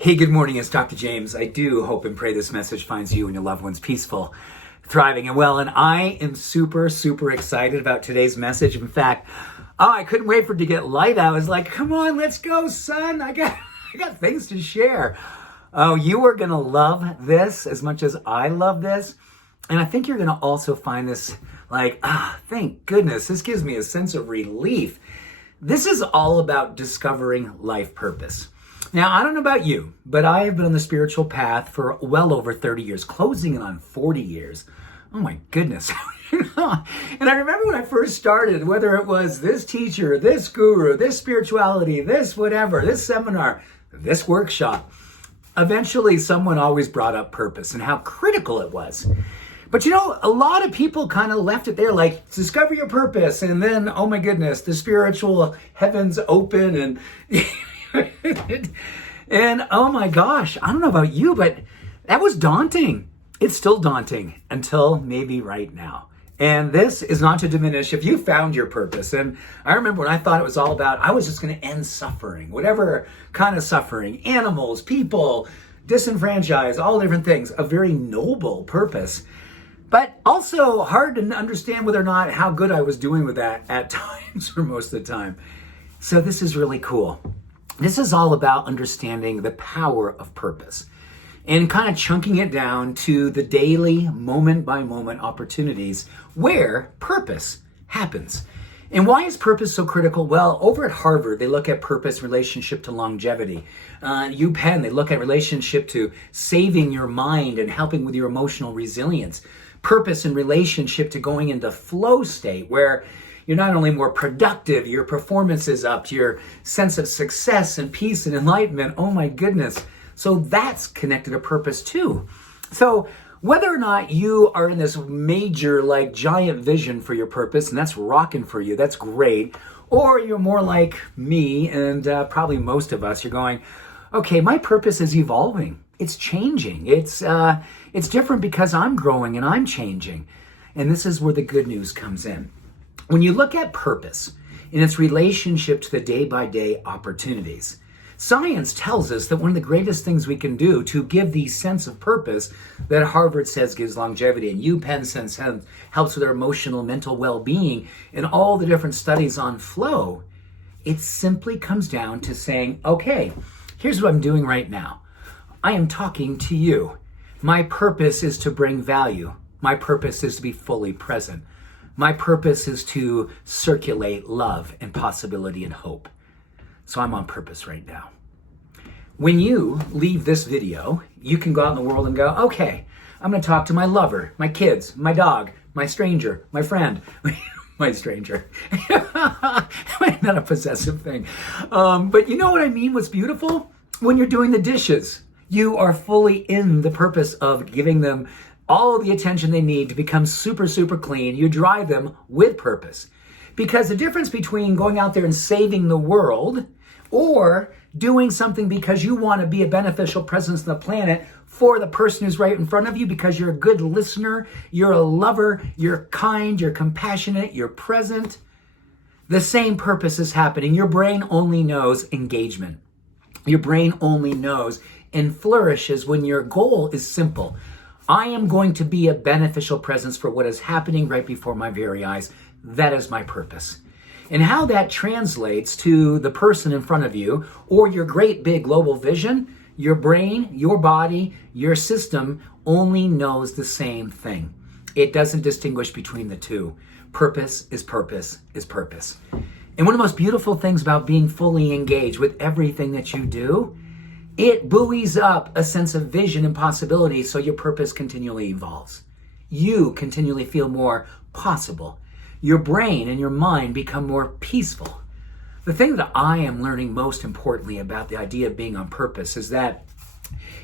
Hey, good morning. It's Dr. James. I do hope and pray this message finds you and your loved ones peaceful, thriving, and well. And I am super, super excited about today's message. In fact, I couldn't wait for it to get light. I was like, come on, let's go, son. I got things to share. Oh, you are going to love this as much as I love this. And I think you're going to also find this like, thank goodness. This gives me a sense of relief. This is all about discovering life purpose. Now, I don't know about you, but I have been on the spiritual path for well over 30 years, closing in on 40 years. Oh my goodness. And I remember when I first started, whether it was this teacher, this guru, this spirituality, this whatever, this seminar, this workshop, eventually someone always brought up purpose and how critical it was. But you know, a lot of people kind of left it there like, discover your purpose. And then, oh my goodness, the spiritual heavens open and... And oh my gosh, I don't know about you, but that was daunting. It's still daunting until maybe right now. And this is not to diminish if you found your purpose. And I remember when I thought it was all about, I was just going to end suffering, whatever kind of suffering, animals, people, disenfranchised, all different things, a very noble purpose. But also hard to understand whether or not how good I was doing with that at times or most of the time. So this is really cool. This is all about understanding the power of purpose and kind of chunking it down to the daily, moment-by-moment opportunities where purpose happens. And why is purpose so critical? Well, over at Harvard, they look at purpose relationship to longevity. UPenn, they look at relationship to saving your mind and helping with your emotional resilience. Purpose in relationship to going into flow state where you're not only more productive, your performance is up, your sense of success and peace and enlightenment. Oh my goodness. So that's connected to purpose too. So whether or not you are in this major, like giant vision for your purpose, and that's rocking for you, that's great. Or you're more like me and probably most of us, you're going, okay, my purpose is evolving. It's changing. It's different because I'm growing and I'm changing. And this is where the good news comes in. When you look at purpose in its relationship to the day-by-day opportunities, science tells us that one of the greatest things we can do to give the sense of purpose that Harvard says gives longevity and UPenn says helps with our emotional, mental well-being and all the different studies on flow, it simply comes down to saying, okay, here's what I'm doing right now. I am talking to you. My purpose is to bring value. My purpose is to be fully present. My purpose is to circulate love and possibility and hope. So I'm on purpose right now. When you leave this video, you can go out in the world and go, okay, I'm going to talk to my lover, my kids, my dog, my stranger, my friend, my stranger. Not a possessive thing. But you know what I mean? What's beautiful? When you're doing the dishes, you are fully in the purpose of giving them all the attention they need to become super, super clean. You drive them with purpose. Because the difference between going out there and saving the world or doing something because you want to be a beneficial presence on the planet for the person who's right in front of you because you're a good listener, you're a lover, you're kind, you're compassionate, you're present, the same purpose is happening. Your brain only knows engagement. Your brain only knows and flourishes when your goal is simple. I am going to be a beneficial presence for what is happening right before my very eyes. That is my purpose. And how that translates to the person in front of you or your great big global vision, your brain, your body, your system only knows the same thing. It doesn't distinguish between the two. Purpose is purpose is purpose. And one of the most beautiful things about being fully engaged with everything that you do, it buoys up a sense of vision and possibility so your purpose continually evolves. You continually feel more possible. Your brain and your mind become more peaceful. The thing that I am learning most importantly about the idea of being on purpose is that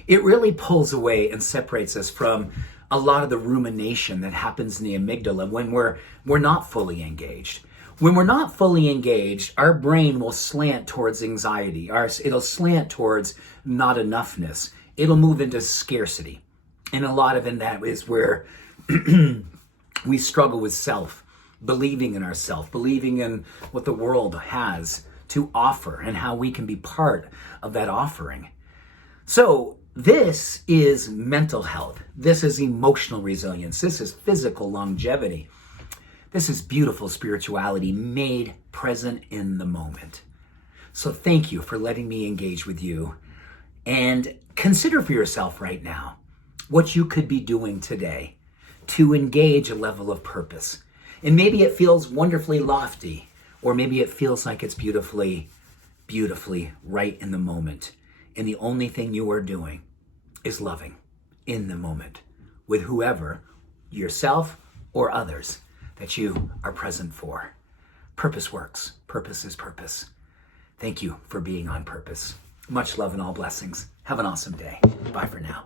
it really pulls away and separates us from a lot of the rumination that happens in the amygdala when we're not fully engaged. When we're not fully engaged, our brain will slant towards anxiety. It'll slant towards not enoughness. It'll move into scarcity. And a lot of that is where we struggle with self, believing in ourselves, believing in what the world has to offer and how we can be part of that offering. So this is mental health. This is emotional resilience. This is physical longevity. This is beautiful spirituality made present in the moment. So thank you for letting me engage with you. And consider for yourself right now what you could be doing today to engage a level of purpose. And maybe it feels wonderfully lofty, or maybe it feels like it's beautifully, beautifully right in the moment. And the only thing you are doing is loving in the moment with whoever, yourself or others, that you are present for. Purpose works. Purpose is purpose. Thank you for being on purpose. Much love and all blessings. Have an awesome day. Bye for now.